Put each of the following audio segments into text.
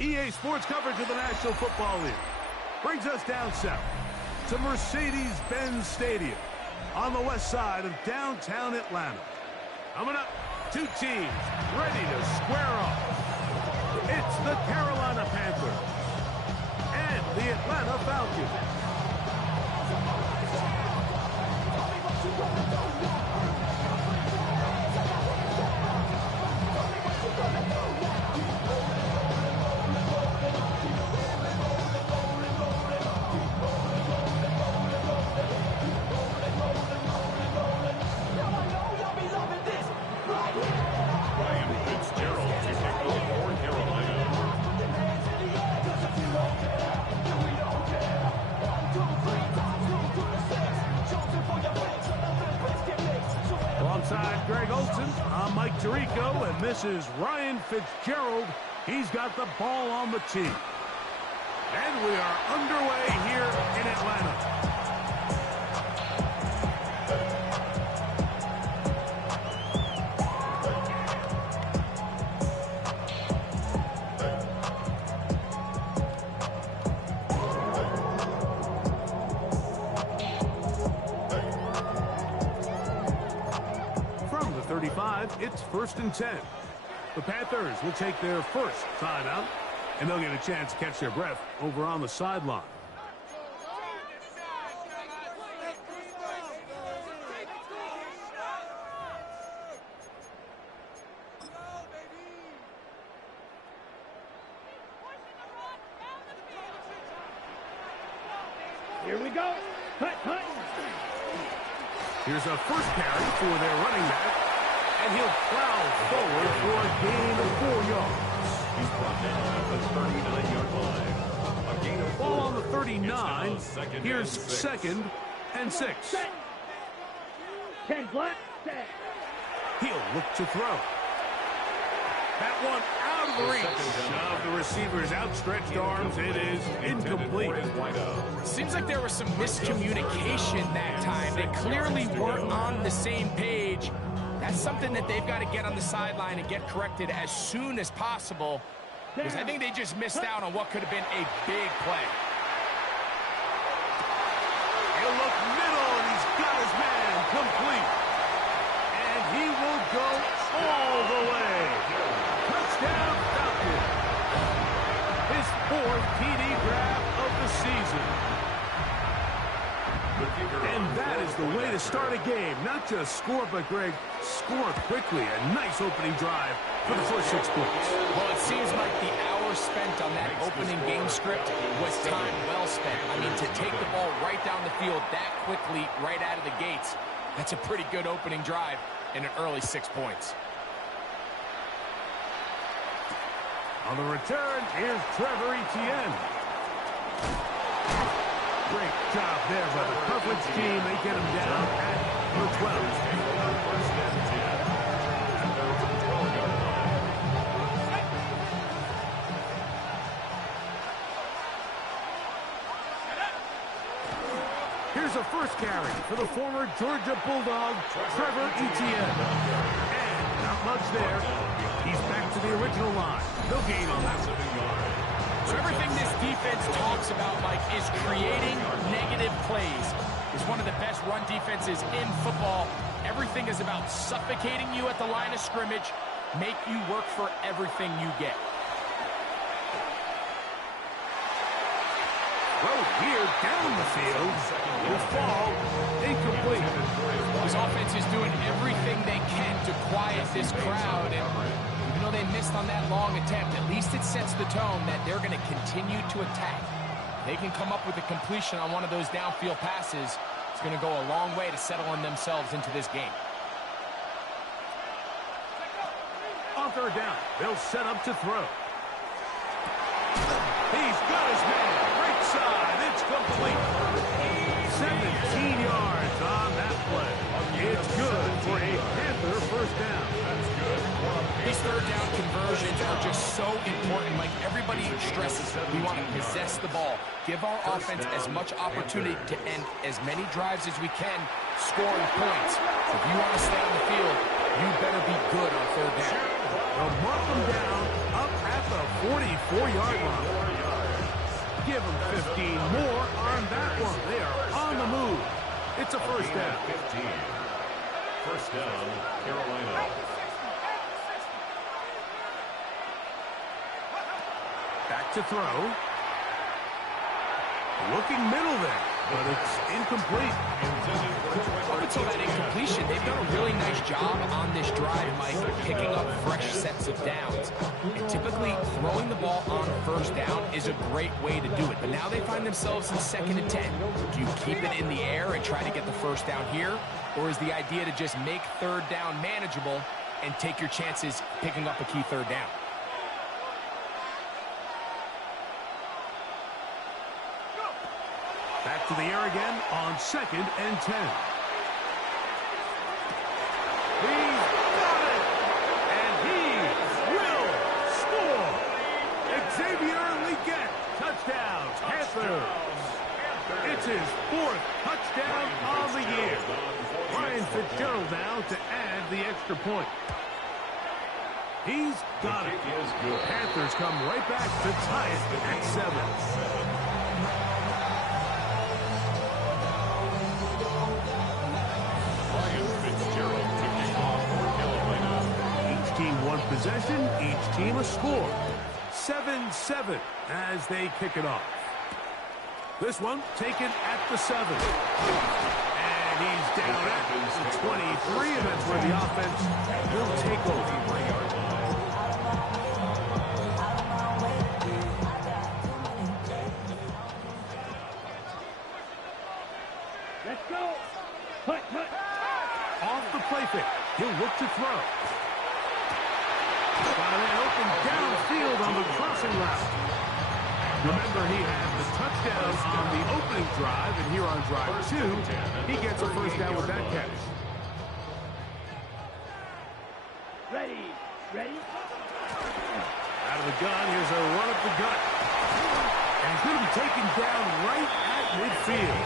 EA Sports coverage of the National Football League brings us down south to Mercedes-Benz Stadium on the west side of downtown Atlanta. Coming up, two teams ready to square off. It's the Carolina Panthers and the Atlanta Falcons. Alongside Greg Olson, I'm Mike Tirico, and this is Ryan Fitzgerald. He's got the ball on the tee. And we are underway here in Atlanta. From the 35, it's 1st and 10. The Panthers will take their first timeout, and they'll get a chance to catch their breath over on the sideline. Here we go. Cut. Here's a first carry for their running back, and he'll plow forward for a gain of 4 yards. He's brought down at the 39-yard line. A gain of 4. Ball on the 39. Here's 2nd and 6. 10 black. Set. He'll look to throw. That one out of the reach of the receiver's outstretched arms. It is incomplete. Seems like there was some miscommunication that time. They clearly weren't on the same page. That's something that they've got to get on the sideline and get corrected as soon as possible, because I think they just missed out on what could have been a big play. He'll look middle, and he's got his man complete. And he will go all the way. Touchdown, Falcons. His 4th TD grab of the season. And that is the way to start a game. Not just score, but, Greg, score quickly. A nice opening drive for the first 6 points. Well, it seems like the hour spent on that opening game script was time well spent. I mean, to take the ball right down the field that quickly, right out of the gates, that's a pretty good opening drive and an early 6 points. On the return, here's Trevor Etienne. Great job there by the coverage team. They get him down at the 12. Here's a first carry for the former Georgia Bulldog, Trevor Etienne. And not much there. He's back to the original line. No gain on that. So everything this defense talks about, Mike, is creating negative plays. It's one of the best run defenses in football. Everything is about suffocating you at the line of scrimmage, make you work for everything you get. Throw here down the field will fall incomplete. This offense is doing everything they can to quiet this crowd, and even though they missed on that long attempt, at least it sets the tone that they're going to continue to attack. They can come up with a completion on one of those downfield passes. It's going to go a long way to settling themselves into this game. On 3rd down, they'll set up to throw. He's got his man. Right side. It's complete. 17 yards on that play. It's good for a Panther first down. That's good. These 3rd down conversions are just so important. Like everybody stresses, we want to possess the ball. Give our offense as much opportunity to end as many drives as we can, scoring points. If you want to stay on the field, you better be good on third down. They'll mark them down up at the 44-yard line. Give them 15 more on that one. They are on the move. It's a first down. 15. First down, Carolina. Back to throw. Looking middle there, but it's incomplete. Up until that incompletion, they've done a really nice job on this drive, Mike, picking up fresh sets of downs. And typically, throwing the ball on first down is a great way to do it. But now they find themselves in 2nd and 10. Do you keep it in the air and try to get the first down here? Or is the idea to just make third down manageable and take your chances picking up a key third down? Back to the air again on 2nd and 10. He's got it! And he will score! Xavier Legette, touchdown, Panthers! It's his 4th touchdown of the year. Ryan Fitzgerald now to add the extra point. He's got it. Panthers come right back to tie it at 7. One possession, each team a score. 7-7 as they kick it off. This one taken at the 7. And he's down at the 23, and that's where the offense will take over. Let's go. Hut, hut. Off the play fake. He'll look to throw. Got an open downfield on the crossing route. Remember, he had the touchdown on the opening drive, and here on drive 2, he gets a first down with that catch. Ready. Ready. Out of the gun, here's a run up the gut. And he's going to be taken down right at midfield.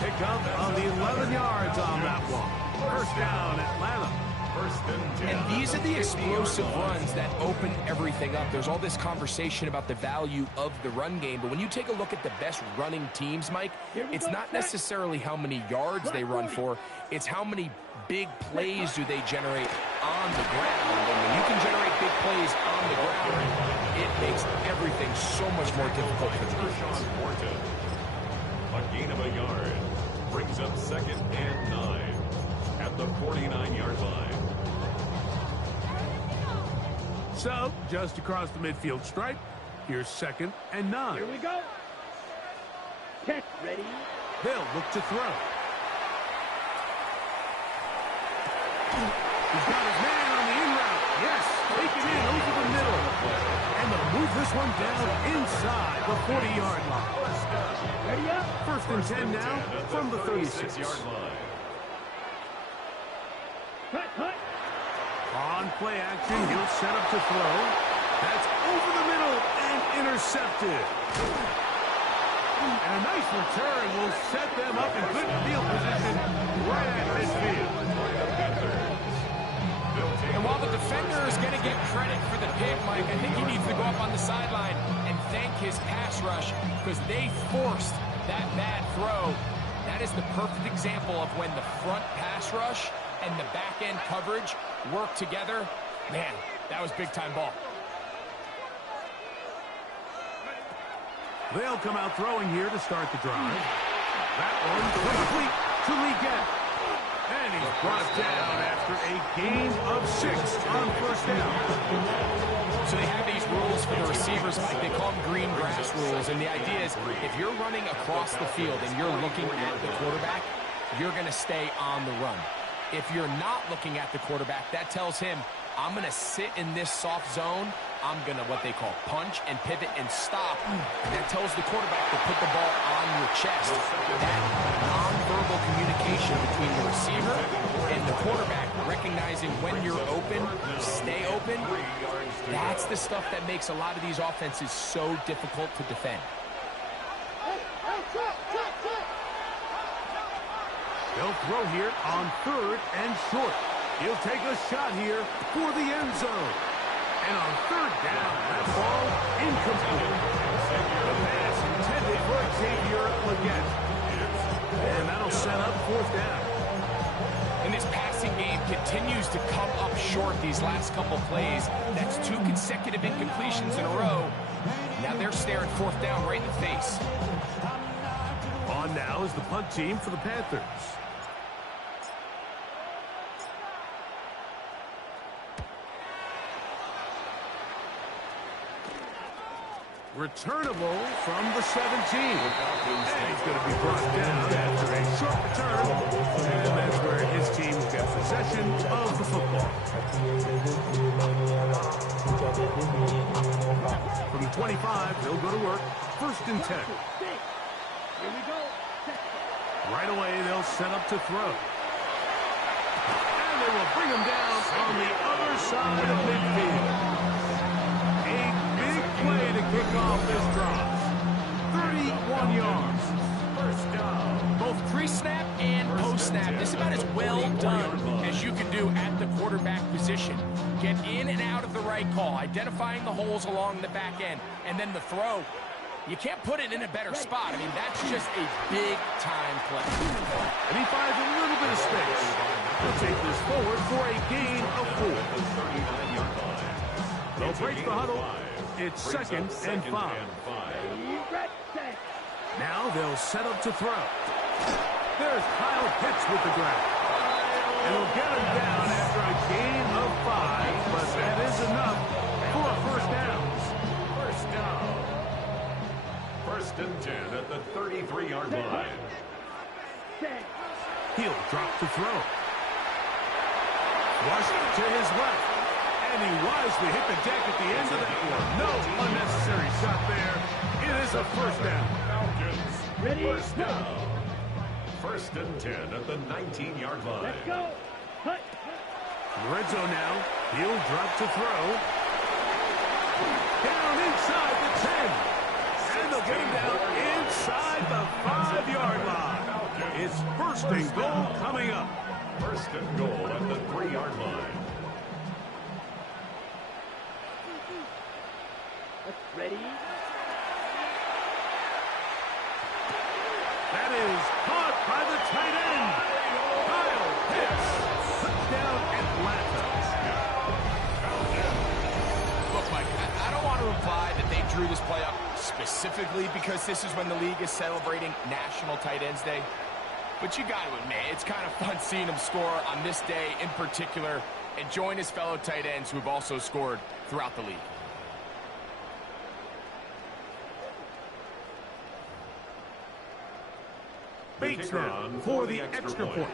Pick up on the 11 yards on that one. First down, Atlanta. And these are the explosive runs that open everything up. There's all this conversation about the value of the run game, but when you take a look at the best running teams, Mike, it's not necessarily how many yards they run for, it's how many big plays do they generate on the ground. And when you can generate big plays on the ground, it makes everything so much more difficult for the defense. A gain of a yard brings up 2nd and 9 at the 49-yard line. So, just across the midfield stripe, here's 2nd and 9. Here we go. Catch ready. They'll look to throw. He's got his man on the in route. Yes, take it in over the middle. And they'll move this one down inside the 40-yard line. Ready up. 1st and 10 now from the 36. Cut, cut. On play action, he'll set up to throw. That's over the middle and intercepted. And a nice return will set them up in good field position right at midfield. And while the defender is going to get credit for the pick, Mike, I think he needs to go up on the sideline and thank his pass rush because they forced that bad throw. That is the perfect example of when the front pass rush and the back-end coverage work together. Man, that was big-time ball. They'll come out throwing here to start the drive. That one complete to Legette. And he's brought down after a gain of 6 on first down. So they have these rules for the receivers, Mike. They call them green grass rules. And the idea is if you're running across the field and you're looking at the quarterback, you're going to stay on the run. If you're not looking at the quarterback, that tells him, I'm going to sit in this soft zone. I'm going to what they call punch and pivot and stop. And that tells the quarterback to put the ball on your chest. That nonverbal communication between the receiver and the quarterback, recognizing when you're open, stay open, that's the stuff that makes a lot of these offenses so difficult to defend. They'll throw here on 3rd and short. He'll take a shot here for the end zone. And on 3rd down, that ball incomplete. The pass intended for Xavier Legette. And that'll set up 4th down. And this passing game continues to come up short these last couple plays. That's 2 consecutive incompletions in a row. Now they're staring 4th down right in the face. On now is the punt team for the Panthers. Returnable from the 17. And he's going to be brought down after a short return. And that's where his team will get possession of the football. From the 25, they'll go to work. 1st and 10. Here we go. Right away, they'll set up to throw. And they will bring him down on the other side of midfield. Play to kick off this drive. 31 yards. 1st down. Both pre-snap and post-snap. This is about as well done as you can do at the quarterback position. Get in and out of the right call, identifying the holes along the back end, and then the throw. You can't put it in a better spot. I mean, that's just a big-time play. And he finds a little bit of space. He'll take this forward for a gain of 4. They'll break the huddle. It's 2nd and 5. Now they'll set up to throw. There's Kyle Pitts with the grab. And he'll get him down after a gain of 5, but that is enough for a 1st down. 1st down. 1st and 10 at the 33-yard line. He'll drop to throw. Rushed to his left. And he wisely hit the deck at the end of that one. No unnecessary shot there. It is a 1st down. Falcons. Ready? 1st down. 1st and 10 at the 19-yard line. Let's go. Cut. Red zone now. He'll drop to throw. Down inside the 10. And they'll get him down inside the 5-yard line. It's 1st and goal coming up. 1st and goal at the 3-yard line. Ready? That is caught by the tight end. Kyle Pitts. Touchdown Atlanta. Look, Mike, I don't want to imply that they drew this play up specifically because this is when the league is celebrating National Tight Ends Day. But you got to admit, it's kind of fun seeing him score on this day in particular and join his fellow tight ends who have also scored throughout the league. Bates now for the extra point.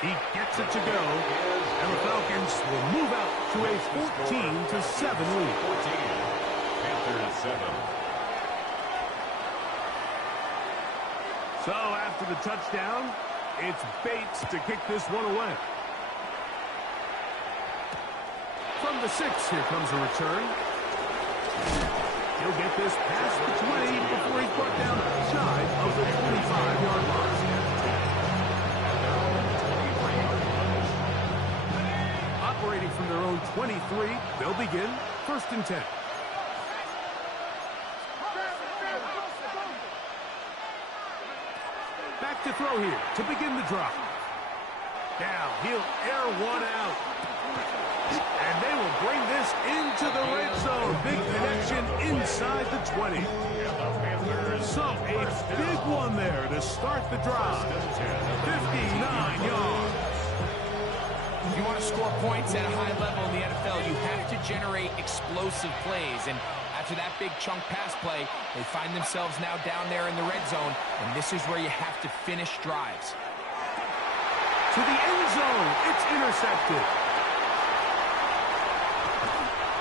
He gets it to go, and the Falcons will move out to a 14-7 lead. 14. Panthers 7. So after the touchdown, it's Bates to kick this one away. From the 6, here comes a return. He'll get this past the 20 before he's brought down shy of the 25-yard line. Operating from their own 23, they'll begin 1st and 10. Back to throw here to begin the drive. Now he'll air one out. And they will bring this into the red zone. Big connection inside the 20. So a big one there to start the drive. 59 yards. If you want to score points at a high level in the NFL, you have to generate explosive plays. And after that big chunk pass play, they find themselves now down there in the red zone. And this is where you have to finish drives. To the end zone. It's intercepted.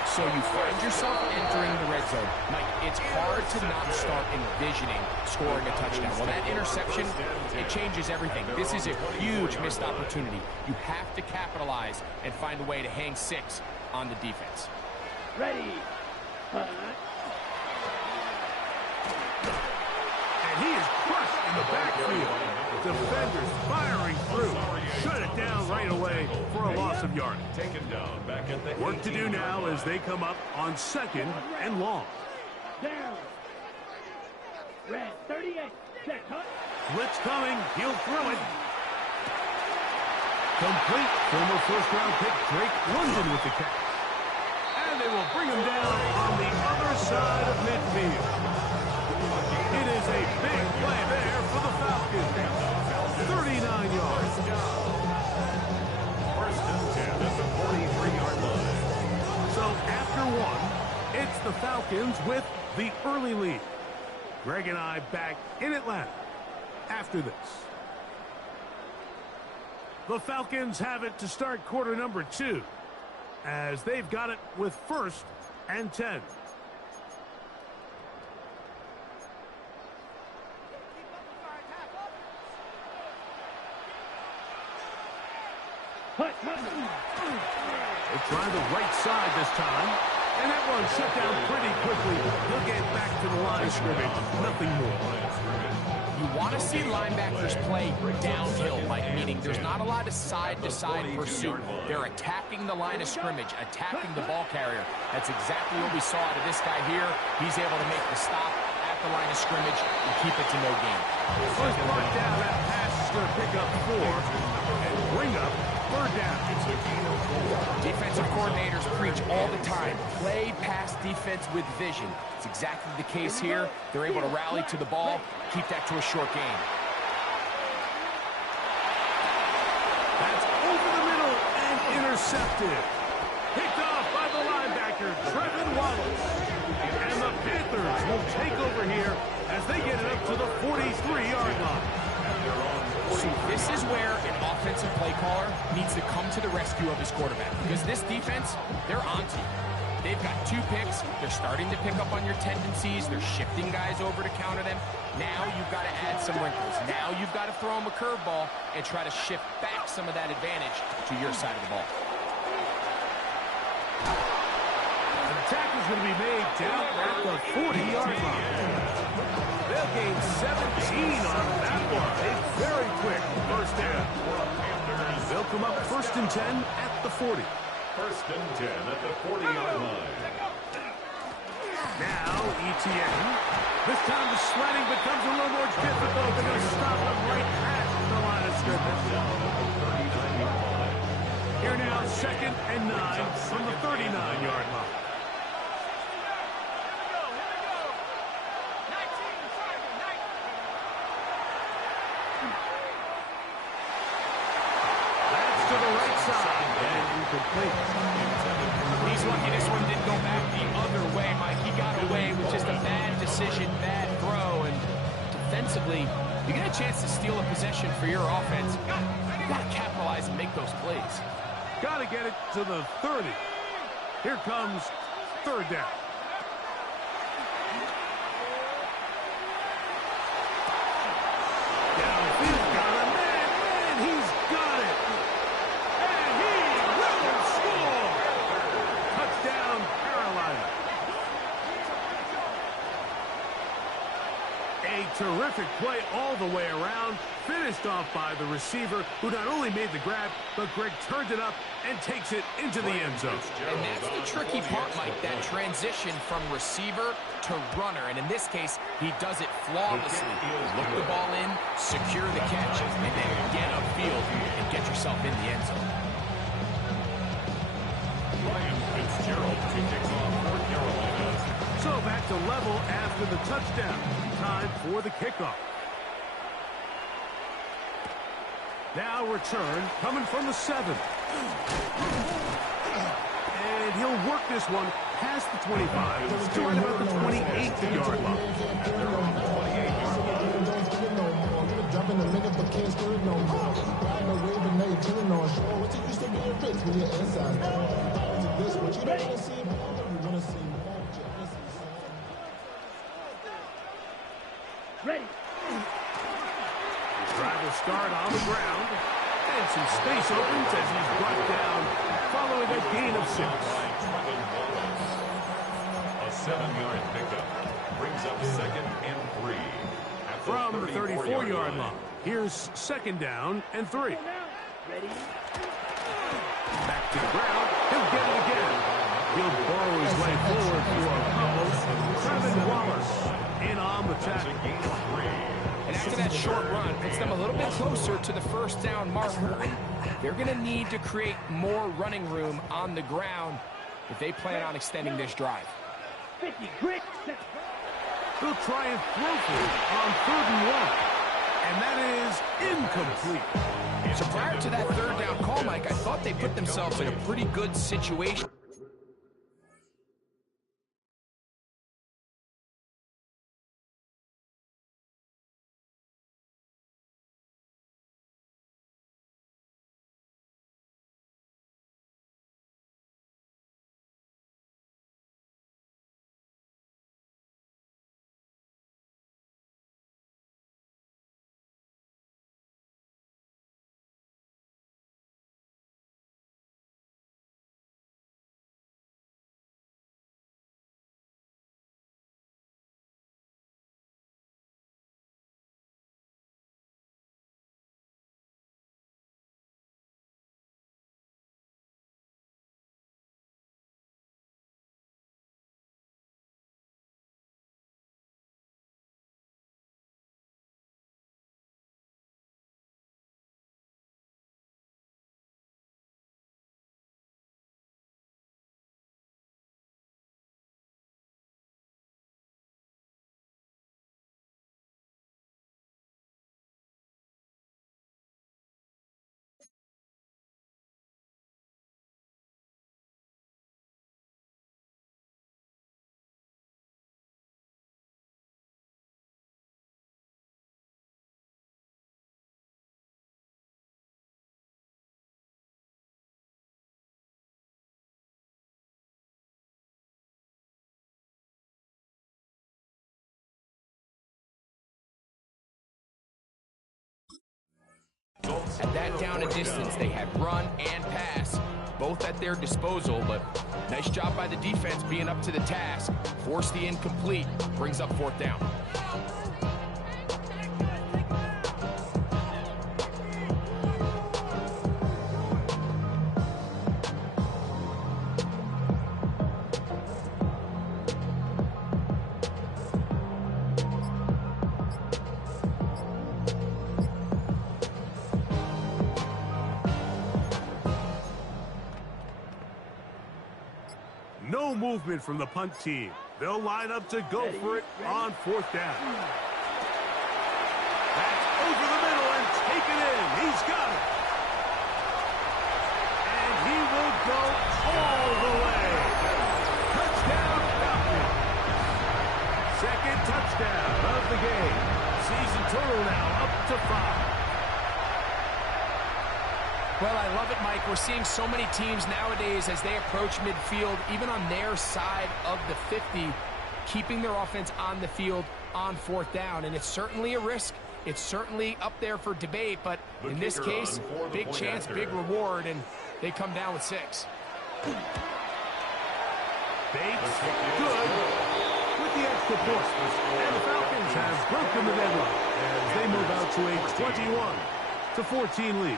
So you find yourself entering the red zone. Mike, it's hard to not start envisioning scoring a touchdown. Well, that interception, it changes everything. This is a huge missed opportunity. You have to capitalize and find a way to hang 6 on the defense. Ready. And he is crushed in the backfield. Defenders firing through. Shut it down right away for a loss of yardage. Taken down back at the Work to do now as they come up on 2nd and long. Down. Red 38. Set. Cut. Blitz coming. He'll throw it. Complete. Former first-round pick Drake London with the catch. And they will bring him down on the other side of midfield. It is a big play there for the Falcons. 39 yards. First and 10 at the 43-yard line. So after 1, it's the Falcons with the early lead. Greg and I back in Atlanta after this. The Falcons have it to start quarter number 2 as they've got it with 1st and 10. Cut. Cut. They try the right side this time. And that one shut down pretty quickly. He'll get back to the line of scrimmage. Nothing more. You want to see linebackers play downhill, Mike, meaning there's not a lot of side-to-side pursuit. They're attacking the line of scrimmage, attacking the ball carrier. That's exactly what we saw out of this guy here. He's able to make the stop at the line of scrimmage and keep it to no gain. First part down, that pass is going to pick up 4 and bring up 3rd down. Defensive coordinators preach all the time, play pass defense with vision. It's exactly the case here. They're able to rally to the ball, keep that to a short gain. That's over the middle and intercepted. Picked off by the linebacker, Trevin Wallace. And the Panthers will take over here as they get it up to the 43-yard line. So this is where an offensive play caller needs to come to the rescue of his quarterback. Because this defense, they're onto you. They've got 2 picks. They're starting to pick up on your tendencies. They're shifting guys over to counter them. Now you've got to add some wrinkles. Now you've got to throw them a curveball and try to shift back some of that advantage to your side of the ball. The tackle's going to be made down at the 40-yard line. They'll gain 17 on that one. A very quick first down. They'll come up 1st and 10 at the 40. 1st and 10 at the 40-yard line. Now ETN. This time the sledding becomes a little more difficult. They're going to stop him right at the line of scrimmage. Here now, 2nd and 9 from the 39-yard line. To the right side, and incomplete. He's lucky this one didn't go back the other way, Mike. He got away with just a bad decision, bad throw, and defensively, you get a chance to steal a possession for your offense. You got to capitalize and make those plays. Got to get it to the 30. Here comes 3rd down. Downfield, got a man, and he's got it. And he will score. Touchdown, Carolina. A terrific play all the way around. Finished off by the receiver, who not only made the grab, but Greg turned it up and takes it into the end zone. And that's the tricky part, Mike, that transition from receiver to runner. And in this case, he does it flawlessly. Look the ball in, secure the catch, and then get upfield and get yourself in the end zone. Fitzgerald kicks off for Carolina. So back to level after the touchdown. Time for the kickoff. Now return coming from the 7. And he'll work this one past the 25 to right about the 28-yard line. Drop in a minute, but can't stir it no more. Riding a wave and now you're chilling on shore. What you used to be a rich when you're inside. This, but you don't want to see Ready. Drive will start on the ground. And some space opens as he's brought down following a gain of 6. A 7-yard pickup brings up 2nd and 3. From the 34-yard line, here's 2nd down and 3. Ready. Back to the ground. He'll get it again. He'll burrow his way forward for a couple. Trevin Wallace in on the tackle. And after that short run, puts them a little bit closer to the 1st down marker. They're going to need to create more running room on the ground if they plan on extending this drive. 50, grit. He'll try and throw for it on 3rd and 1. And that is incomplete. So prior to that 3rd down call, Mike, I thought they put themselves in a pretty good situation. At that down and distance, they had run and pass, both at their disposal, but nice job by the defense being up to the task. Forced the incomplete, brings up 4th down. No movement from the punt team. They'll line up to go for it on 4th down. That's over the middle and taken in. He's got it. And he will go all the way. Touchdown, Falcons. 2nd touchdown of the game. Season total now up to 5. Well, I love it, Mike. We're seeing so many teams nowadays as they approach midfield, even on their side of the 50, keeping their offense on the field on 4th down. And it's certainly a risk. It's certainly up there for debate, but in this case, big chance, big reward, and they come down with 6. Bates, good, with the extra point. And the Falcons have broken the deadlock as they move out to a 21-14 lead.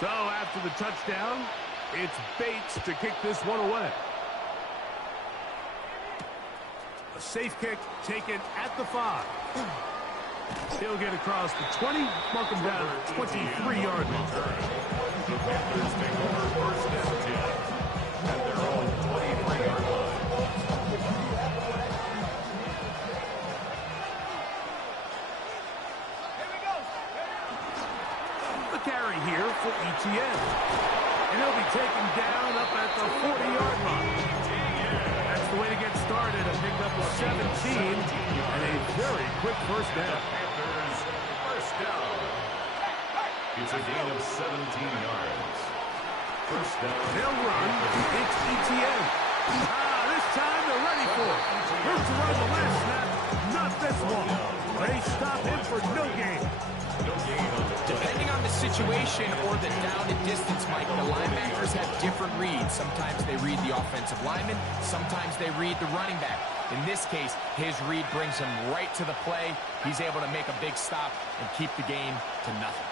So after the touchdown, it's Bates to kick this one away. A safe kick taken at the 5. He'll get across the 20, mark him down at 23-yard line. The Panthers take over 1st and 10 at their own 23-yard line. Carry here for ETN. And he'll be taken down up at the 40-yard line. way to get started. A pickup of 17 and a very quick first down. Panthers first down. It's a gain of 17 yards. First down. They'll run. It's ETN. This time they're ready for it. Looks to run the last snap. Not this one. They stop him for no gain. No gain on the play. Depending on the situation or the down and distance, Mike, the linebackers have different reads. Sometimes they read the offensive lineman. Sometimes they read the running back. In this case, his read brings him right to the play. He's able to make a big stop and keep the game to nothing.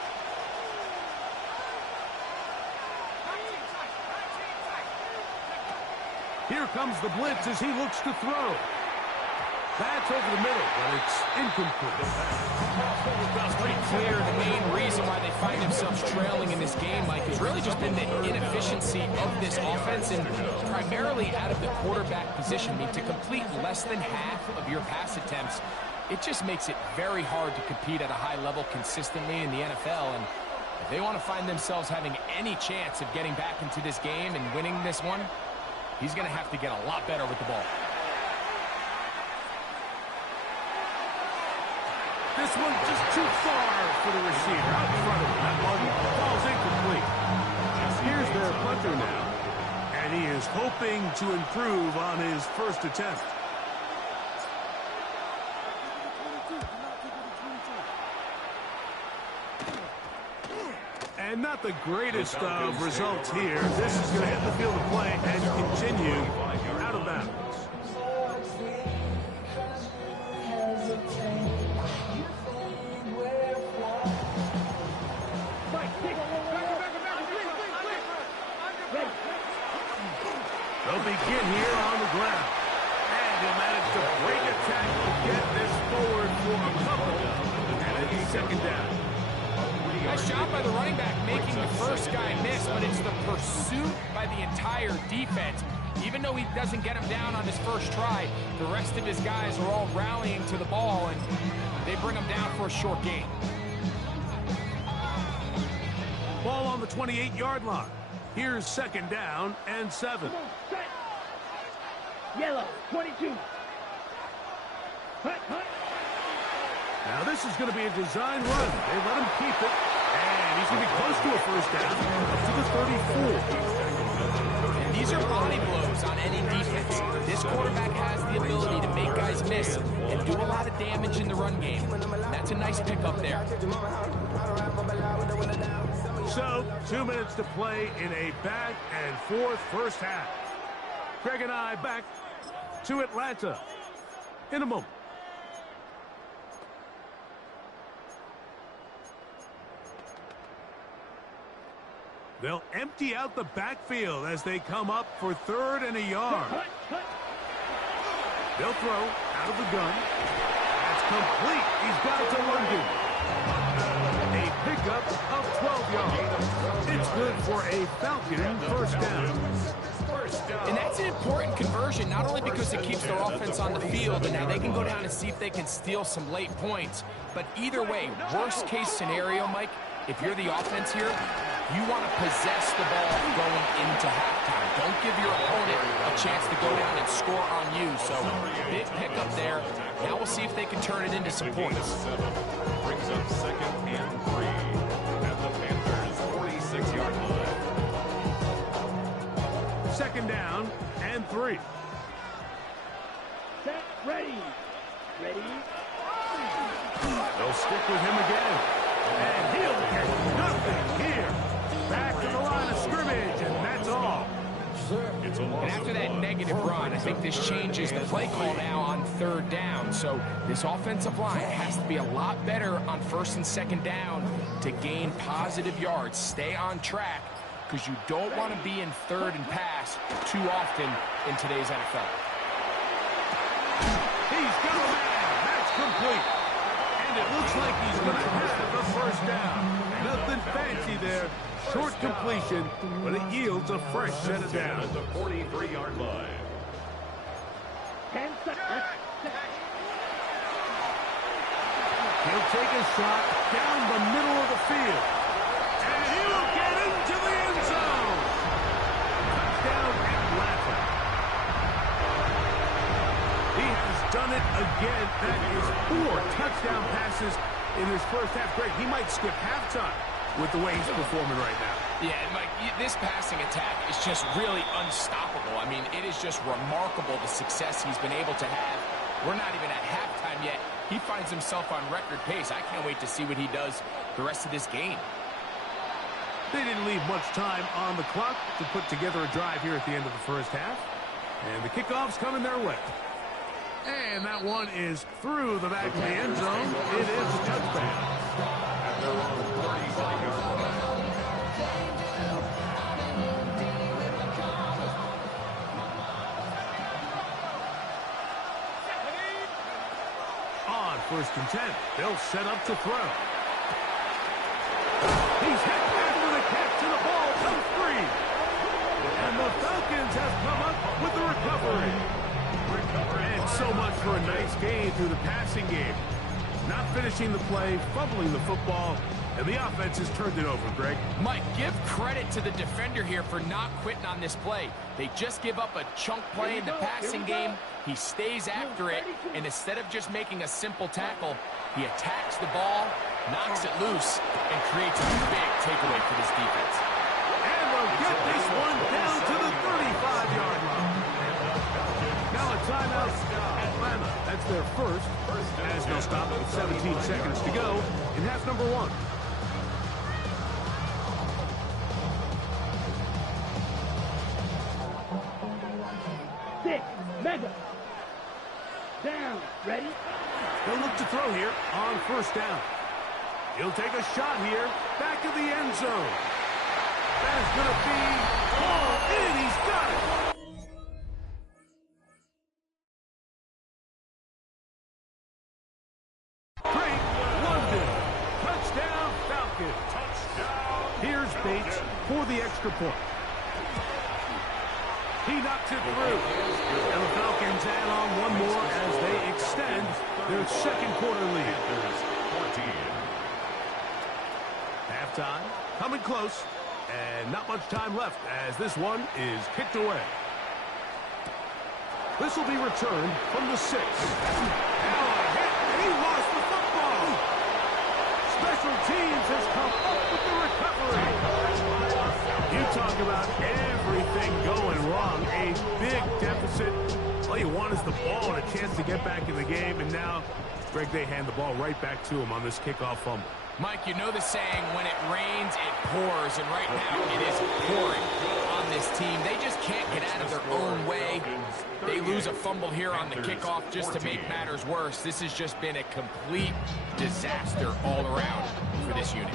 Here comes the blitz as he looks to throw. That's over the middle, but it's incomplete. It's pretty clear the main reason why they find themselves trailing in this game, Mike, has really just been the inefficiency of this offense and primarily out of the quarterback position. I mean, to complete less than half of your pass attempts, it just makes it very hard to compete at a high level consistently in the NFL. And if they want to find themselves having any chance of getting back into this game and winning this one, he's going to have to get a lot better with the ball. This one just too far for the receiver. Out in front of him. That one falls incomplete. Here's their punter now. And he is hoping to improve on his first attempt. And not the greatest of results here. This is going to hit the field of play and continue out of bounds. They'll begin here on the ground. And he'll manage to break a tackle and get this forward for a couple. And it's second down. Nice job by the running back making the first guy miss, but it's the pursuit by the entire defense. Even though he doesn't get him down on his first try, the rest of his guys are all rallying to the ball, and they bring him down for a short gain. Ball on the 28-yard line. Here's second down and 7. Yellow, 22. Hut. Now this is going to be a design run. They let him keep it. And he's going to be close to a first down, up to the 34. And these are body blows on any defense. This quarterback has the ability to make guys miss and do a lot of damage in the run game. That's a nice pickup there. So, 2 minutes to play in a back and forth first half. Craig and I back to Atlanta in a moment. They'll empty out the backfield as they come up for 3rd and a yard. They'll throw out of the gun. That's complete. He's got it to London. A pickup of 12 yards. It's good for a Falcon first down. And that's an important conversion, not only because it keeps their offense on the field, and now they can go down and see if they can steal some late points. But either way, worst case scenario, Mike, if you're the offense here, you want to possess the ball going into halftime. Don't give your opponent a chance to go down and score on you. So, big pickup there. Now we'll see if they can turn it into some points. Brings up second and 3 at the Panthers' 46-yard line. Second down and 3. Set, ready. They'll stick with him again. And he'll get nothing here. Back to the line of scrimmage, and that's all. And after that negative run, I think this changes the play call now on 3rd down. So this offensive line has to be a lot better on 1st and 2nd down to gain positive yards. Stay on track, because you don't want to be in 3rd and pass too often in today's NFL. He's got a man. That's complete. And it looks like he's going to have the first down. Nothing fancy there. Short completion, but it yields a fresh set of downs. At the 43-yard line. 10 seconds. He'll take a shot down the middle of the field. And he'll get into the end zone. Touchdown, Atlanta. done it again. That is 4 touchdown passes in his first half. Greg, he might skip halftime with the way he's performing right now. Yeah, Mike, this passing attack is just really unstoppable. I mean, it is just remarkable the success he's been able to have. We're not even at halftime yet. He finds himself on record pace. I can't wait to see what he does the rest of this game. They didn't leave much time on the clock to put together a drive here at the end of the first half. And the kickoff's coming their way. And that one is through the back of the end zone. It is a touchdown. At their own 35-yard line. On 1st and 10, they'll set up to throw. He's hit after the catch, and the ball comes free. And the Falcons have come up with the recovery. And so much for a nice gain through the passing game. Not finishing the play, fumbling the football, and the offense has turned it over, Greg. Mike, give credit to the defender here for not quitting on this play. They just give up a chunk play in the passing game. He stays after it, and instead of just making a simple tackle, he attacks the ball, knocks it loose, and creates a big takeaway for this defense. And they'll get this one down to the 35-yard line. Now a timeout, Atlanta. That's their first, as they'll stop with 17 seconds to go in half number 1. Mega. Down. Ready? They'll look to throw here on 1st down. He'll take a shot here, back of the end zone. That is going to be all in. He's got it. Drake London. Touchdown, Falcons. Touchdown. Here's Bates for the extra point. He knocks it through. And the Falcons add on one more as they extend their second quarter lead. 14. Halftime coming close, and not much time left as this one is kicked away. This will be returned from the 6. Now a hit, and he lost the football. Special teams has come up with the recovery. You talk about everything going wrong. A big deficit. All you want is the ball and a chance to get back in the game. And now, Greg, they hand the ball right back to him on this kickoff fumble. Mike, you know the saying, when it rains, it pours. And right now, it is pouring on this team. They just can't get out of their own way. They lose a fumble here on the kickoff just to make matters worse. This has just been a complete disaster all around for this unit.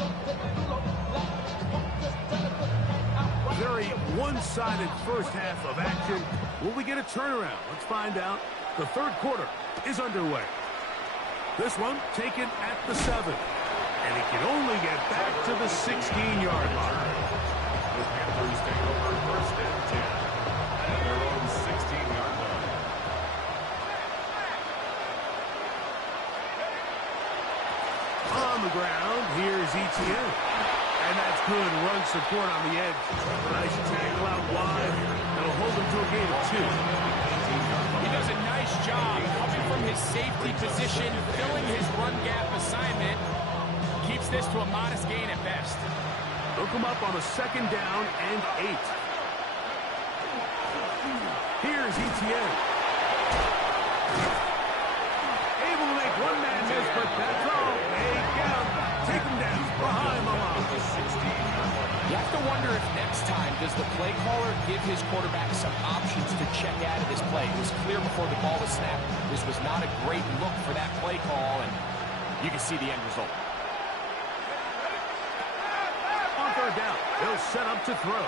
Very one-sided first half of action. Will we get a turnaround? Let's find out. The third quarter is underway. This one taken at the 7. And he can only get back to the 16-yard line. The Panthers take over 1st and 10 at their own 16-yard line. On the ground, here's Etienne. And that's good run support on the edge. Nice tackle out wide. That'll hold him to a gain of 2. He does a nice job coming from his safety position, filling his run gap assignment. Keeps this to a modest gain at best. They'll come up on a 2nd down and 8. Here's Etienne. Able to make one man miss, but that's all. They get him. Take him down behind the line. You have to wonder if next time does the play caller give his quarterback some options to check out of this play. It was clear before the ball was snapped. This was not a great look for that play call, and you can see the end result. On 3rd down, they'll set up to throw.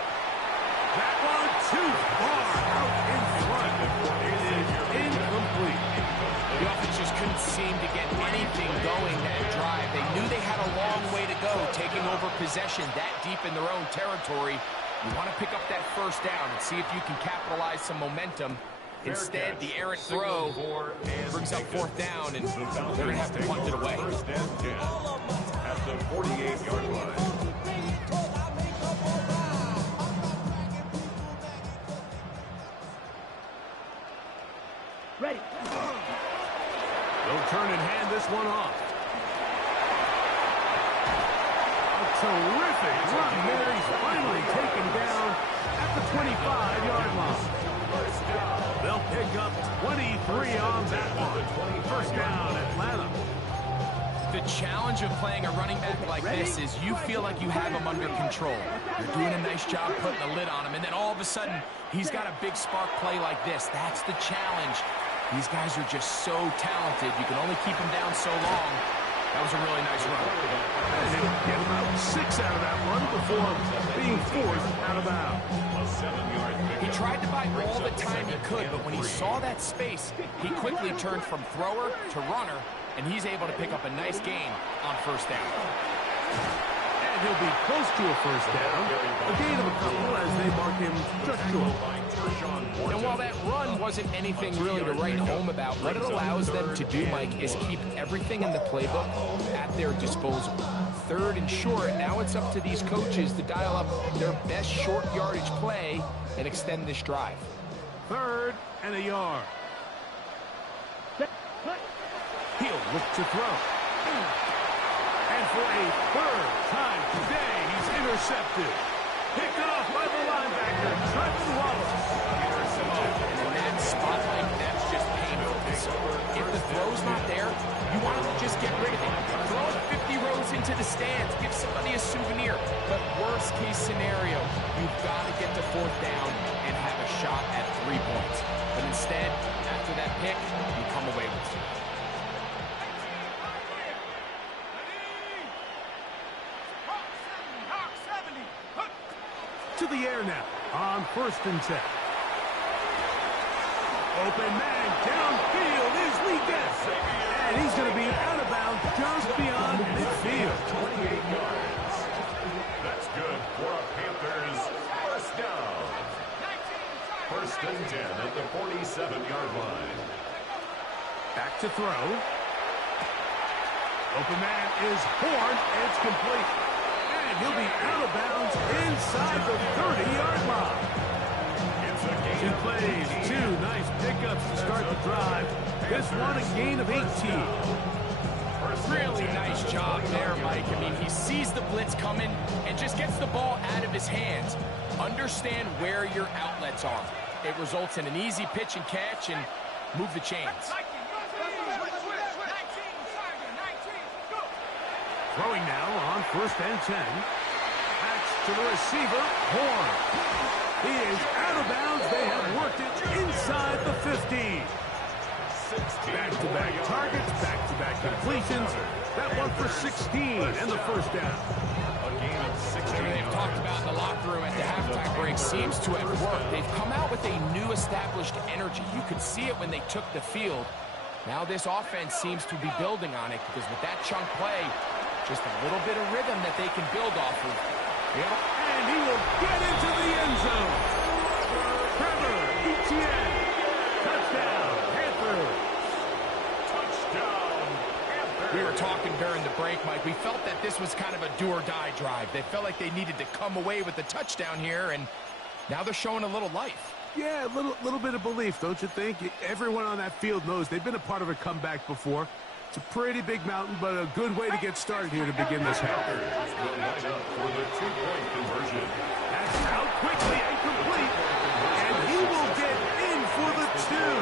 That one too far out in front. It is incomplete. The offense just couldn't seem to get anything going that drive. They knew they had a long way to go, taking over possession that deep in their own territory. You want to pick up that 1st down and see if you can capitalize some momentum. Instead, the errant throw brings up 4th down, and they're going to have to punt it away. 1st and 10 at the 48-yard line. Ready. turn and hand this one off. A terrific run there. He's finally taken down at the 25-yard line. They'll pick up 23 on that one. First down, Atlanta. The challenge of playing a running back like this is you feel like you have him under control. You're doing a nice job putting a lid on him, and then all of a sudden, he's got a big spark play like this. That's the challenge. These guys are just so talented. You can only keep them down so long. That was a really nice run. And he'll get about 6 out of that run before being forced out of bounds. He tried to buy all the time he could, but when he saw that space, he quickly turned from thrower to runner, and he's able to pick up a nice gain on first down. And he'll be close to a first down. A gain of a couple as they mark him just short. And while that run wasn't anything really to write home about, what it allows them to do, Mike, is keep everything in the playbook at their disposal. Third and short, now it's up to these coaches to dial up their best short yardage play and extend this drive. Third and a yard. He'll look to throw. And for a third time today, he's intercepted. Picked off by the linebacker, Trevor Wallace. And in that spot, like, that's just painful. If the throw's not there, you want to just get rid of it. Throw it 50 rows into the stands. Give somebody a souvenir. But worst case scenario, you've got to get to fourth down and have a shot at 3 points. But instead, after that pick, you come away with it. To the air now on first and 10. Open man downfield is Legas. And he's going to be out of bounds just beyond midfield. 28 yards. That's good for a Panthers first down. First and 10 at the 47-yard line. Back to throw. Open man is Horn, and it's complete. And he'll be out of bounds inside the 30-yard line. Two plays, two nice pickups to start the drive. This one a gain of 18. Really nice job there, Mike. I mean, he sees the blitz coming and just gets the ball out of his hands. Understand where your outlets are. It results in an easy pitch and catch and move the chains. Throwing now on first and 10. Backs to the receiver, Horn. He is out of bounds. They have worked it inside the 15. Back-to-back targets, back-to-back completions. That one for 16 and the first down. They've talked about in the locker room at the halftime break seems to have worked. They've come out with a new established energy. You could see it when they took the field. Now this offense seems to be building on it because with that chunk play, just a little bit of rhythm that they can build off of. And he will get into the end zone. Trevor Etienne. Touchdown, Panthers. Touchdown, Panthers. We were talking during the break, Mike. We felt that this was kind of a do-or-die drive. They felt like they needed to come away with the touchdown here, and now they're showing a little life. Yeah, a little bit of belief, don't you think? Everyone on that field knows they've been a part of a comeback before. It's a pretty big mountain, but a good way to get started here to begin this half. Will line up for the two-point conversion. That's out quickly and complete. And he will get in for the two.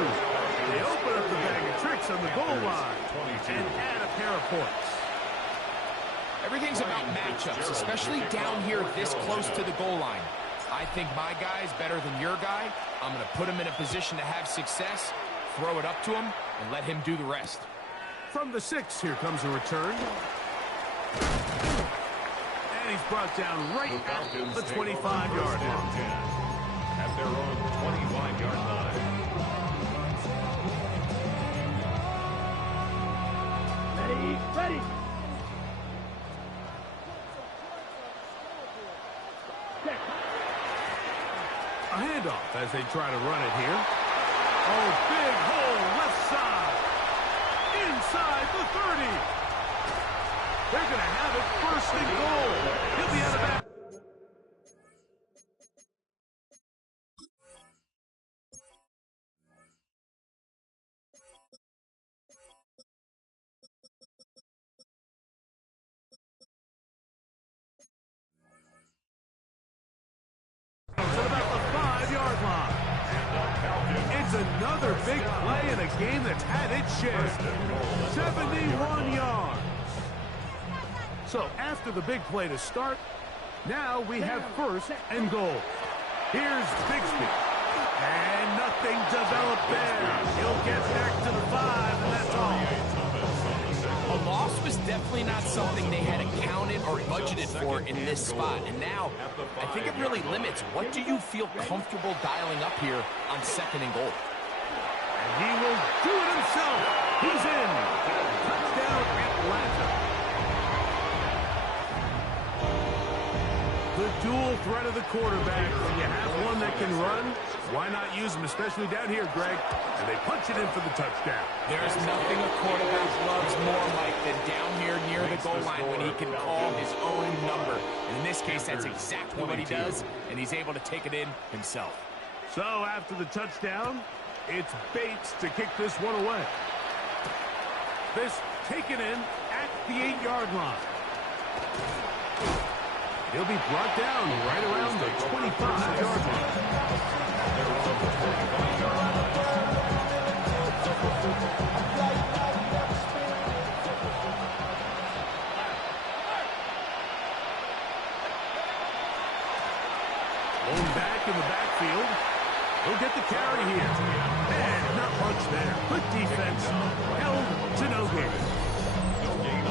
They open up the bag of tricks on the goal line and add a pair of points. Everything's about matchups, especially down here this close to the goal line. I think my guy's better than your guy. I'm going to put him in a position to have success, throw it up to him, and let him do the rest. From the 6, here comes a return. And he's brought down right at the 25-yard line. At their own 25-yard line. Ready. A handoff as they try to run it here. Oh, big hole left side. Inside the 30. They're going to have it first and goal. He'll be out of bounds. So after the big play to start, now we have 1st and goal. Here's Bixby. And nothing developed there. He'll get back to the 5, and that's all. A loss was definitely not something they had accounted or budgeted for in this spot. And now, I think it really limits what do you feel comfortable dialing up here on 2nd and goal. And he will do it himself. He's in. Touchdown, Atlanta. The dual threat of the quarterback. When you have one that can run, why not use him, especially down here, Greg? And they punch it in for the touchdown. There's nothing a quarterback loves more, Mike, than down here near the goal line when he can call his own number. And in this case, that's exactly what he does, and he's able to take it in himself. So after the touchdown, it's Bates to kick this one away. This taken in at the 8-yard line. He'll be brought down right around the 25-yard line. Going back in the backfield. He'll get the carry here. And not much there. Good defense. Held to no good.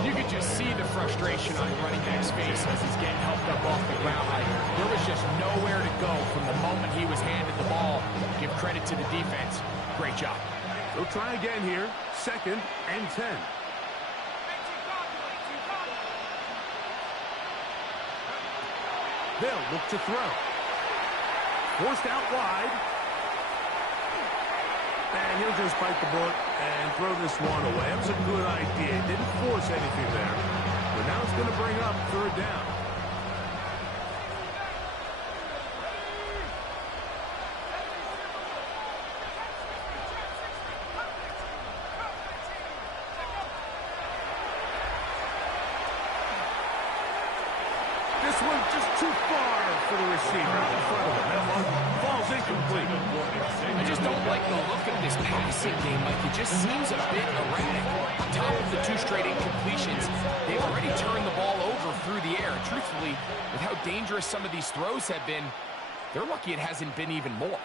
You could just see the frustration on the running back's face as he's getting helped up off the ground. Like, there was just nowhere to go from the moment he was handed the ball. Give credit to the defense. Great job. They'll try again here. 2nd and 10. They'll look to throw. Forced out wide. And he'll just bite the bullet and throw this one away. That was a good idea. Didn't force anything there. But now it's going to bring up 3rd down. This one just too far for the receiver in front of him. That one falls incomplete. I just don't like the look of this passing game. Like, it just seems a bit erratic. On top of the 2 straight incompletions, they've already turned the ball over through the air. Truthfully, with how dangerous some of these throws have been, they're lucky it hasn't been even more.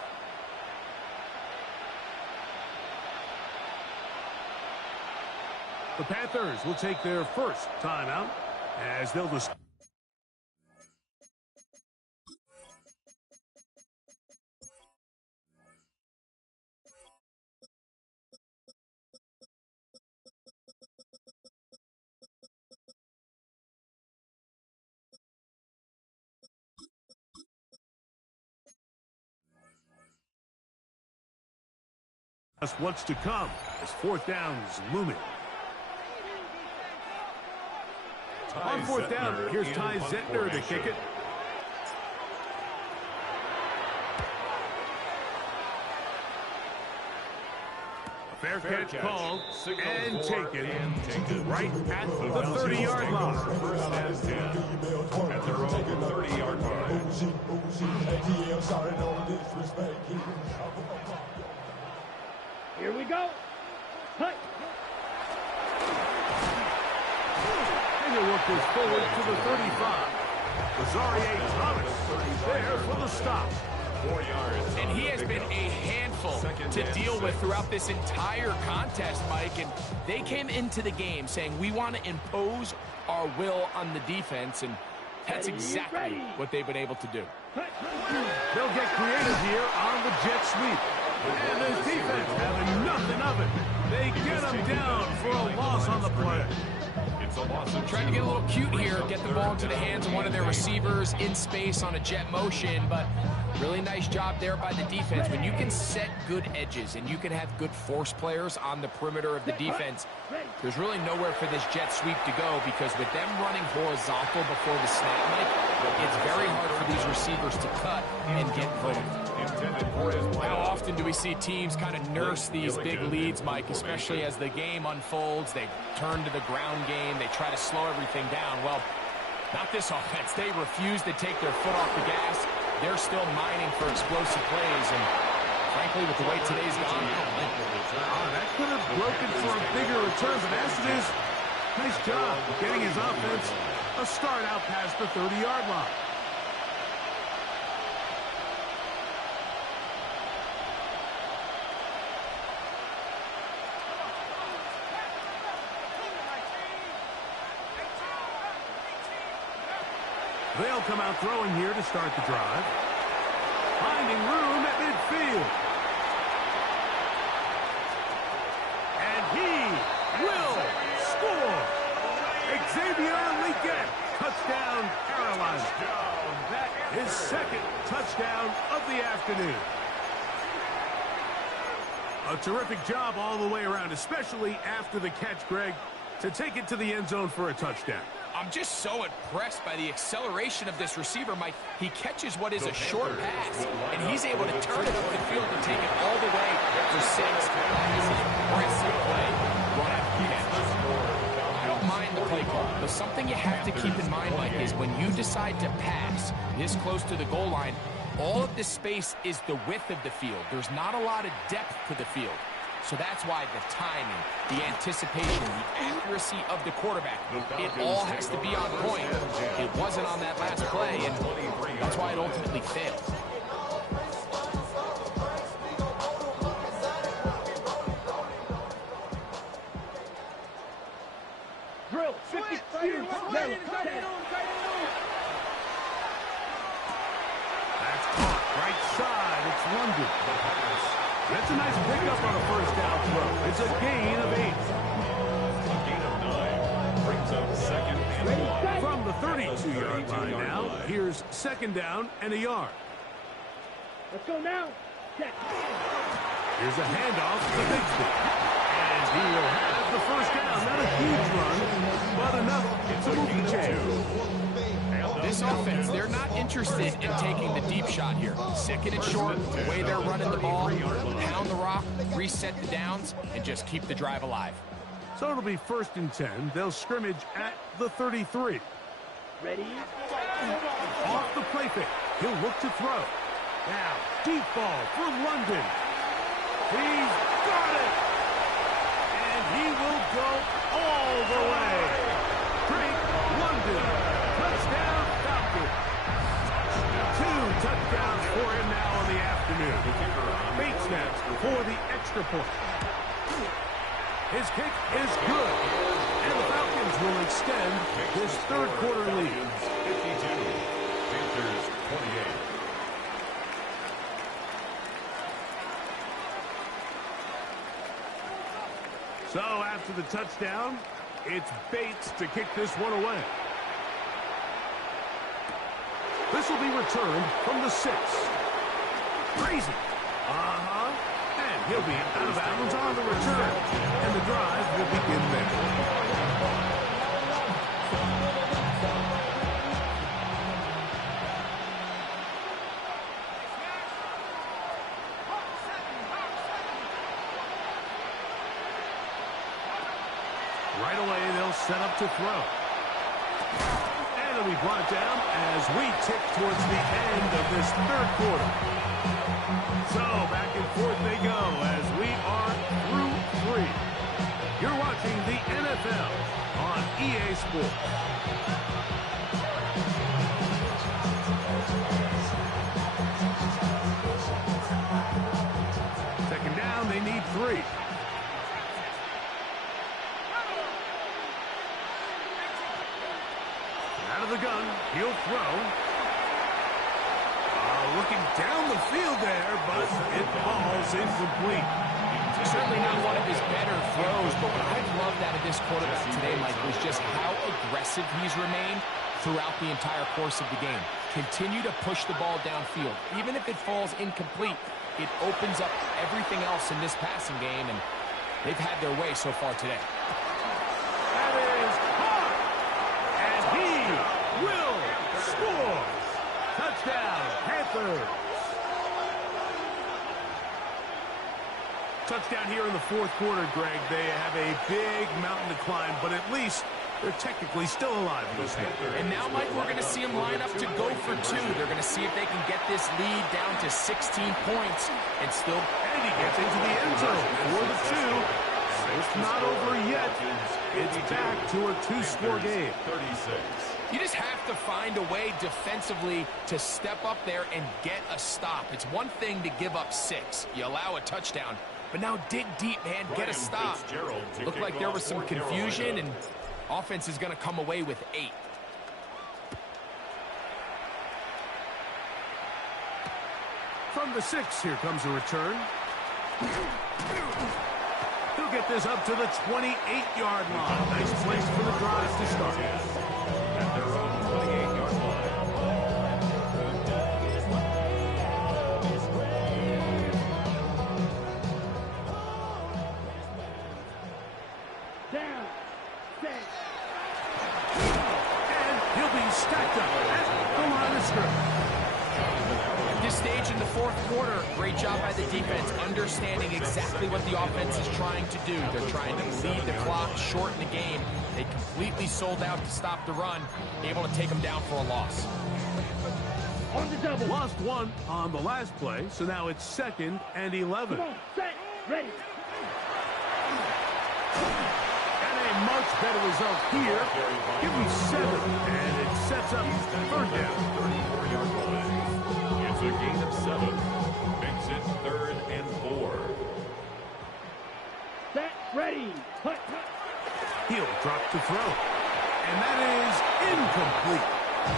The Panthers will take their 1st timeout as they'll just... what's to come as 4th down's looming. On 4th down, here's Ty Zentner to kick it. A fair catch called and taken right at the 30-yard line. 1st and 10 at their own 30-yard line. Here we go. Hut. And he'll work this forward to the 35. Rosario Thomas there for the stop. 4 yards. And he has been a handful to deal with throughout this entire contest, Mike. And they came into the game saying, we want to impose our will on the defense. And that's exactly what they've been able to do. They'll get creative here on the jet sweep. And this defense having nothing of it. They get him down for a loss on the play. It's a loss of Trying to get a little cute here, get the ball into the hands of one of their receivers in space on a jet motion, but really nice job there by the defense. When you can set good edges and you can have good force players on the perimeter of the defense, there's really nowhere for this jet sweep to go, because with them running horizontal before the snap, Mike, it's very hard for these receivers to cut and get vertical. How often do we see teams kind of nurse these big leads, Mike, especially as the game unfolds? They turn to the ground game. They try to slow everything down. Well, not this offense. They refuse to take their foot off the gas. They're still mining for explosive plays. And frankly, with the way today's gone, that could have broken for a bigger return, but as it is, nice job getting his offense A start out past the 30-yard line. They'll come out throwing here to start the drive. Finding room at midfield. And he will score. Xavier Leggett, touchdown Carolina. That is second touchdown of the afternoon. A terrific job all the way around, especially after the catch, Greg, to take it to the end zone for a touchdown. I'm just so impressed by the acceleration of this receiver, Mike. He catches what is a short pass, and he's able to turn it over the field and take it all the way for 6. That is an impressive play right after the catch. I don't mind the play call, but something you have to keep in mind, Mike, is when you decide to pass this close to the goal line, all of this space is the width of the field. There's not a lot of depth to the field. So that's why the timing, the anticipation, the accuracy of the quarterback, it all has to be on point. It wasn't on that last play, and that's why it ultimately failed. Drill, 50 spears, That's caught right side. It's London. That's a nice pickup on a first down throw. It's a gain of 8. A gain of 9 brings up second and 1. From the 32-yard line now, here's second down and a yard. Let's go now. Check. Here's a handoff to Bixby. And he will have the first down. Not a huge run, but enough to move the chains. This offense, they're not interested in taking the deep shot here. Second and short, the way they're running the ball, pound the rock, reset the downs, and just keep the drive alive. So it'll be first and 10. They'll scrimmage at the 33. Ready? Off the play fake. He'll look to throw. Now, deep ball for London. He's got it. And he will go all the way. Drake London. Touchdown Falcons. 2 touchdowns for him now in the afternoon. Bates snaps for the extra point. His kick is good. And the Falcons will extend this third quarter lead. 52. Panthers 28. So after the touchdown, it's Bates to kick this one away. This will be returned from the 6. Crazy. And he'll be out of bounds on the return. And the drive will begin there. Right away, they'll set up to throw. And it'll be brought down as we tick towards the end of this third quarter. So back and forth they go as we are through 3. You're watching the NFL on EA Sports. Second down, they need 3. Out of the gun, he'll throw. Looking down the field there, but it falls incomplete. Certainly not one of his better throws, but what I've loved out of this quarterback today, Mike, was just how aggressive he's remained throughout the entire course of the game. Continue to push the ball downfield. Even if it falls incomplete, it opens up everything else in this passing game, and they've had their way so far today. That is caught, and he will score. Touchdown, Panthers. Touchdown here in the fourth quarter, Greg. They have a big mountain to climb, but at least they're technically still alive in this one. And now, Mike, we're going to see them line up to go for 2. They're going to see if they can get this lead down to 16 points and still... And he gets into the end zone for the 2. It's not over yet. It's back to a 2-score game. 36. You just have to find a way defensively to step up there and get a stop. It's one thing to give up 6. You allow a touchdown. But now dig deep, man. Get a stop. Looked like there was some confusion, and offense is going to come away with 8. From the 6, here comes a return. He'll get this up to the 28-yard line. Nice place for the drive to start. At their own 28-yard line. Down. Set. And he'll be stacked up at the line of scrimmage. At this stage in the 4th quarter, great job by the defense, understanding exactly what the offense is trying to do. They're trying to lead the clock, shorten the game. They completely sold out to stop the run, able to take them down for a loss. On the double. Lost 1 on the last play, so now it's 2nd and 11. Come on. Set. Ready. And a much better result here. Give him 7, and it sets up 3rd down. 34-yard line. It's a gain of 7. Makes it 3rd and 4. Set. Ready. Hut. He'll drop to throw. And that is incomplete.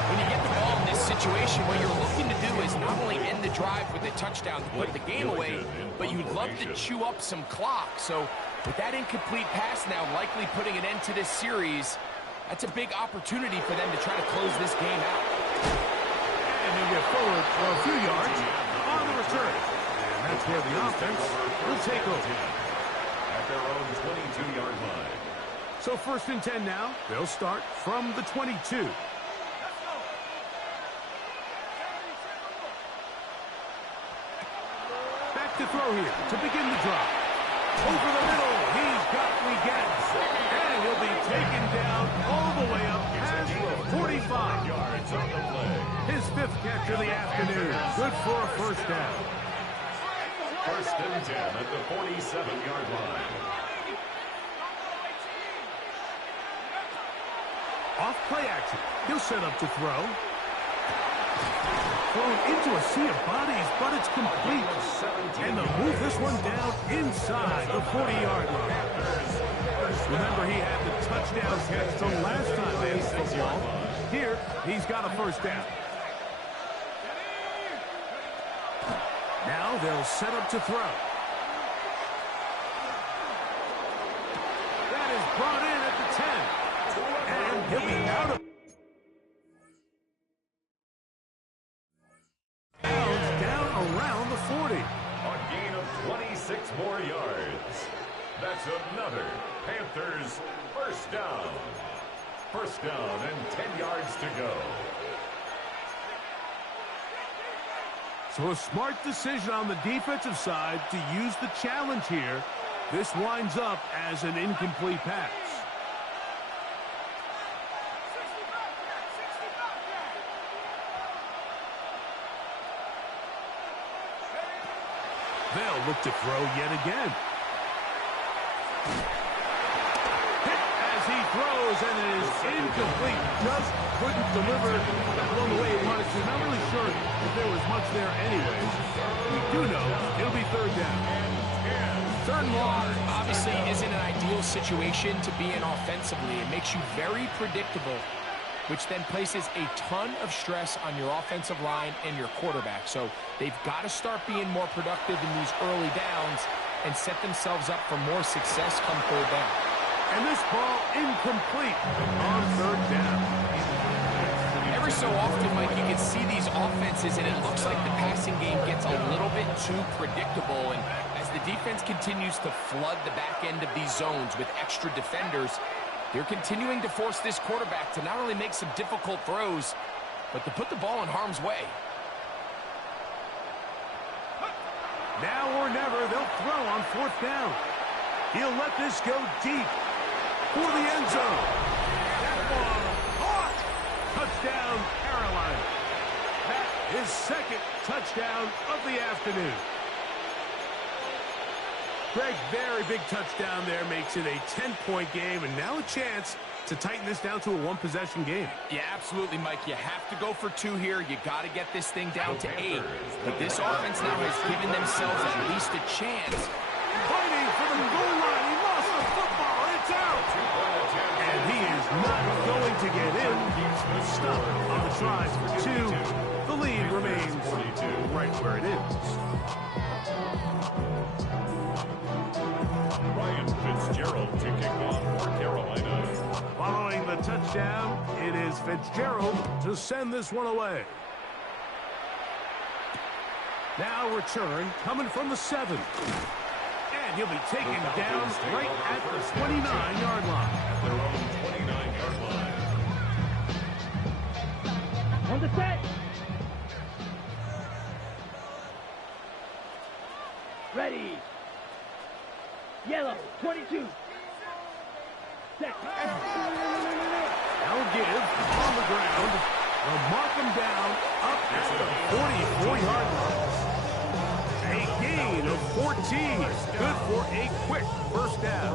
When you get the ball in this situation, what you're looking to do is not only end the drive with a touchdown to put the game away, but you'd love to chew up some clock. So with that incomplete pass now likely putting an end to this series, that's a big opportunity for them to try to close this game out. And he'll get forward for a few yards on the return. And that's where the offense will take over. At their own 22-yard line. So 1st and 10 now. They'll start from the 22. Back to throw here to begin the drive. Over the middle, he's got Wiggins. And he'll be taken down all the way up past the 45. Yards on the play. His 5th catch of the afternoon. Good for a 1st down. 1st and 10 at the 47-yard line. Off play action. He'll set up to throw. Thrown into a sea of bodies, but it's complete. And they'll move this one down inside the 40-yard line. Remember, he had the touchdown catch the last time they had football. Here, he's got a 1st down. Now they'll set up to throw. That is brought in at the 10. And he'll be out of bounds down around the 40. A gain of 26 more yards. That's another Panthers 1st down. 1st down and 10 yards to go. So a smart decision on the defensive side to use the challenge here. This winds up as an incomplete pass. They'll look to throw yet again. Hit as he throws, and it is incomplete. Just couldn't deliver that one the way he wanted to. Not really sure if there was much there anyways. We do know it'll be 3rd down. 3rd and long obviously isn't an ideal situation to be in offensively. It makes you very predictable, which then places a ton of stress on your offensive line and your quarterback. So they've got to start being more productive in these early downs and set themselves up for more success come 3rd down. And this ball incomplete on 3rd down. Every so often, Mike, you can see these offenses, and it looks like the passing game gets a little bit too predictable. And as the defense continues to flood the back end of these zones with extra defenders, they're continuing to force this quarterback to not only make some difficult throws, but to put the ball in harm's way. Now or never, they'll throw on 4th down. He'll let this go deep for the end zone. That ball caught. Touchdown, Carolina. That is 2nd touchdown of the afternoon. Greg, very big touchdown there, makes it a 10-point game, and now a chance to tighten this down to a one-possession game. Yeah, absolutely, Mike. You have to go for 2 here. You got to get this thing down to 8. But this offense now has given themselves at least a chance. Fighting for the goal line. He lost the football. It's out. And he is not going to get in. Stop on the tries for 2. The lead remains right where it is. Ryan Fitzgerald to kick off for Carolina. Following the touchdown, it is Fitzgerald to send this one away. Now return coming from the 7. And he'll be taken down right at the 29-yard line. At their own 29-yard line. On the set. Ready. Yellow, 22. Set. Now give on the ground. They'll mark him down up at the 44-yard line. A gain of 14. Good for a quick first down.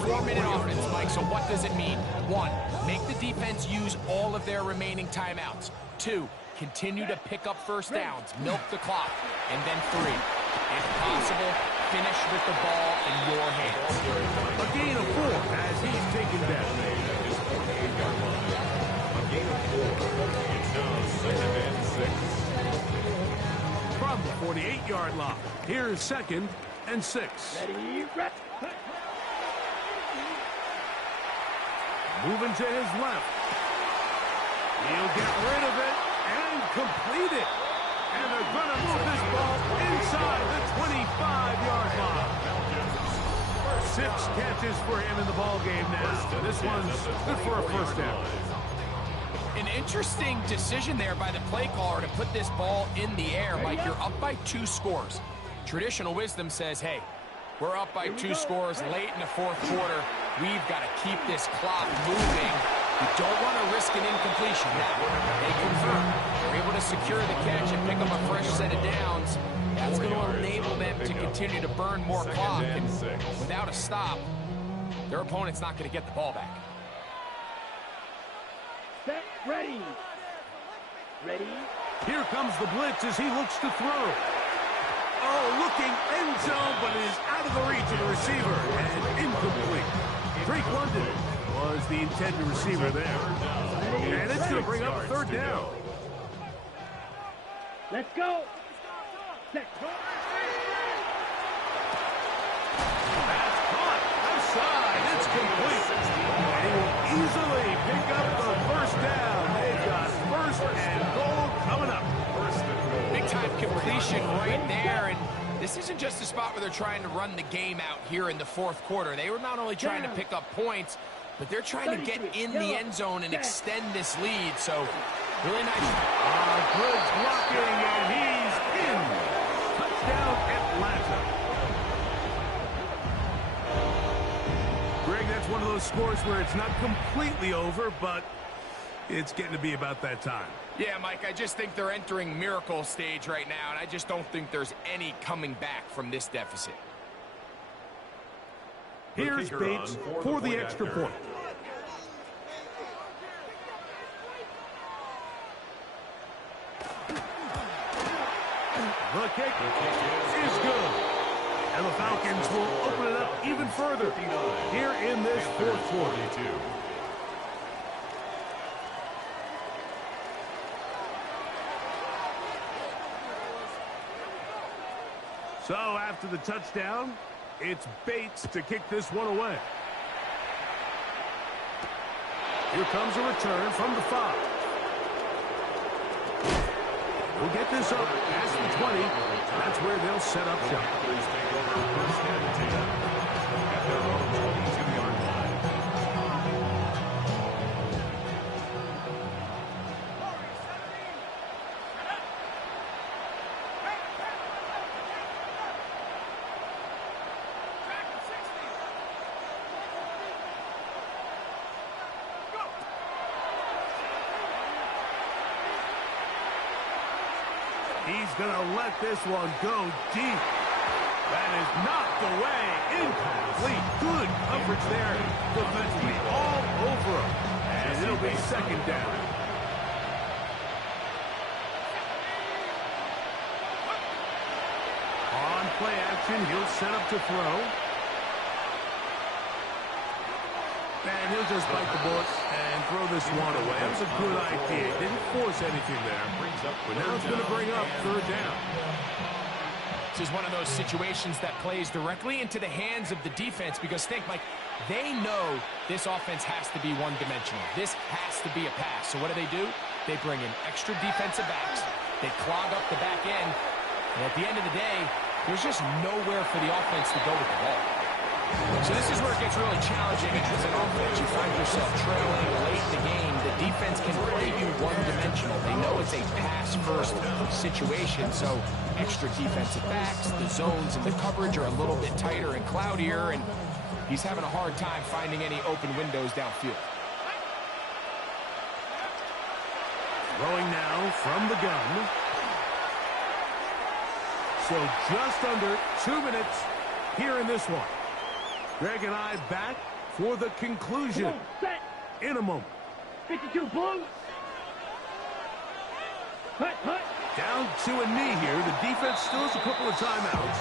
4-minute offense, Mike, so what does it mean? 1, make the defense use all of their remaining timeouts. 2, continue to pick up first downs, milk the clock. And then 3, if possible, finish with the ball in your hands. A gain of 4 as he's taken down. A gain of 4. It's now 2nd and 6. From the 48-yard line, here's 2nd and 6. Ready, rep. Moving to his left. He'll get rid of it and complete it. And they're going to move this ball inside the 25-yard line. 6 catches for him in the ball game now. This one's good for a first down. An interesting decision there by the play caller to put this ball in the air. Mike, you're up by 2 scores. Traditional wisdom says, hey, we're up by 2 scores late in the 4th quarter. We've got to keep this clock moving. You don't want to risk an incompletion. Now, they confirm. They're able to secure the catch and pick up a fresh set of downs. That's going to enable them to continue to burn more clock. And without a stop, their opponent's not going to get the ball back. Set, ready. Ready. Here comes the blitz as he looks to throw. Oh, looking end zone, but it is out of the reach of the receiver and incomplete. Drake London was the intended receiver there. And it's going to bring up 3rd down. Let's go. Set. That's caught. Outside. It's complete. And he will easily pick up the first down. They've got 1st and goal coming up. Big-time completion right there, and this isn't just a spot where they're trying to run the game out here in the 4th quarter. They were not only trying to pick up points, but they're trying to get in the end zone and extend this lead, so really nice. Good blocking, and he's in. Touchdown, Atlanta. Greg, that's one of those scores where it's not completely over, but it's getting to be about that time. Yeah, Mike, I just think they're entering miracle stage right now, and I just don't think there's any coming back from this deficit. Here's Bates for the extra point. The kick is good. And the Falcons will open it up even further here in this 4th quarter. So after the touchdown, it's Bates to kick this one away. Here comes a return from the 5. We'll get this up past the 20. That's where they'll set up shop. He's going to let this one go deep. That is knocked away. Incomplete. Good coverage there. Defensively all over him. And it'll be second down. On play action, he'll set up to throw. And he'll just bite the bullet and throw this one away. That was a good idea. Didn't force anything there. But now it's going to bring up third down. This is one of those situations that plays directly into the hands of the defense because think, Mike, they know this offense has to be one-dimensional. This has to be a pass. So what do? They bring in extra defensive backs. They clog up the back end. And at the end of the day, there's just nowhere for the offense to go with the ball. So this is where it gets really challenging as an offense. You find yourself trailing late in the game. The defense can play you one-dimensional. They know it's a pass-first situation, so extra defensive backs, the zones and the coverage are a little bit tighter and cloudier, and he's having a hard time finding any open windows downfield. Throwing now from the gun. So just under 2 minutes here in this one. Greg and I back for the conclusion Come on, set. in a moment. 52 blue. Hut, hut. Down to a knee here. The defense still has a couple of timeouts.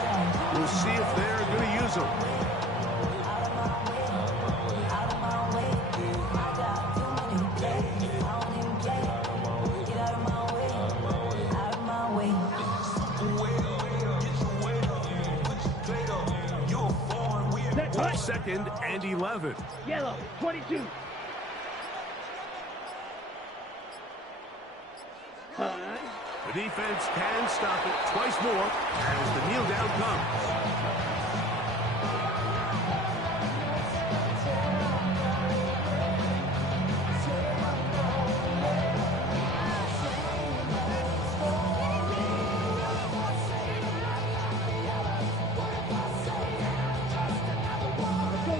We'll see if they're going to use them. Second and 11. Yellow, 22. Hut. The defense can stop it twice more as the kneel down comes.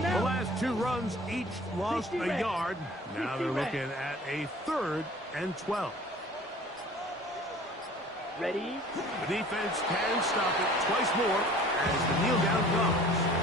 The last two runs each lost a yard. Now they're looking at a 3rd and 12. Ready? The defense can stop it twice more as the kneel down comes.